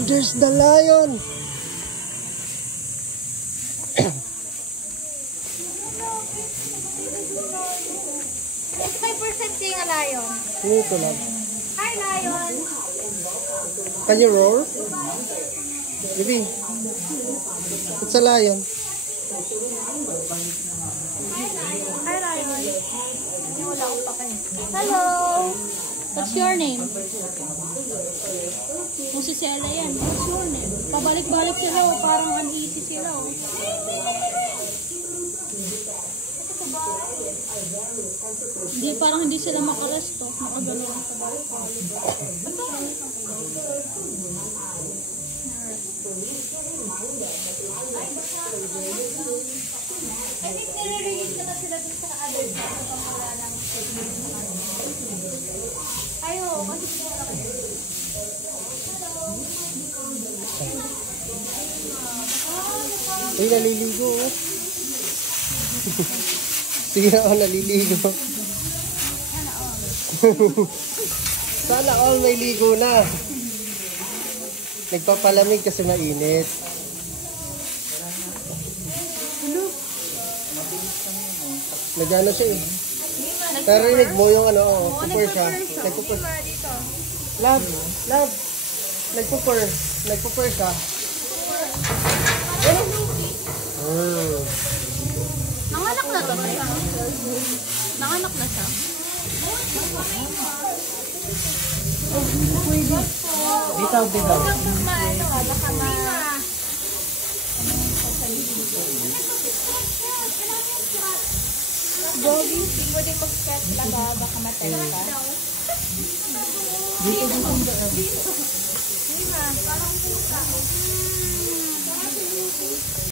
Oh, there's the lion. Seeing a lion. Ito lang. Hi, lion. Can you roar? Baby. It's a lion. Hi, lion. Wala akong pakay. Hello. What's your name? Kung si Sela yan, what's your name? Pabalik-balik sila, parang uneasy sila. Hindi, parang hindi sila makaresto. Makagano lang sa balik-balik. I think nire-release na sila dun sa other side sa pamula ng ayo, kasi sila Ay, naliligo. Sige na, naliligo. Sana all may ligo na. Nagpapalamig kasi mainit. Nagano siya eh. Narinig mo yung ano, pupur siya. Nagpupur. Love, love. Nagpupur siya. nanganak na to. Nanganak na siya. Bitaw. Gogi, pwede mag-sketch talaga, baka matay ka. Dito.